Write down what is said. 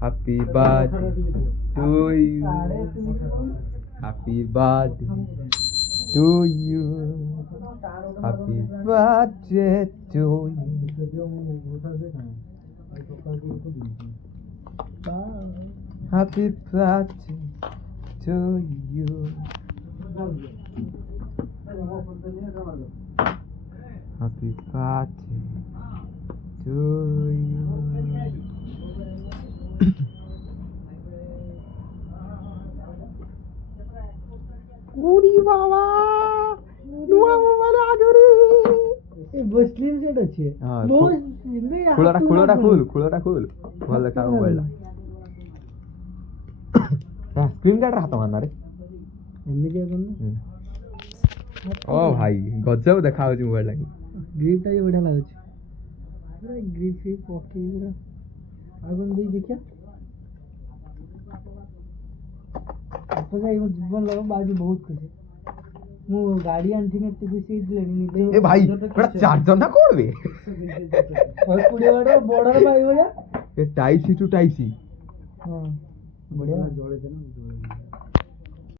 Happy birthday to you. Happy birthday to you. Happy birthday to you. Happy birthday to you. Happy birthday to you. उडी बाबा नुआ मला आगरी बसली set खुळोटा खोल मला काय मोबाईल स्क्रीन गार्ड राहतो म्हणणार रे ओ भाई गजब देखा होची मोबाईल लागी ग्रिप टा बढिया लाଗୁଛି ग्रिप से पके पूरा आगन देई देखिया अपना ये जीवन लगा बाजी बहुत खुशी मु गाड़ी आंथि ने ते खुशी दिलेनी ए भाई बड़ा चार्जर ना कोडवे और कुड़े वाला बॉर्डर भाई हो जा ए type C to type C हां बढ़िया जोड़े थे ना जोड़े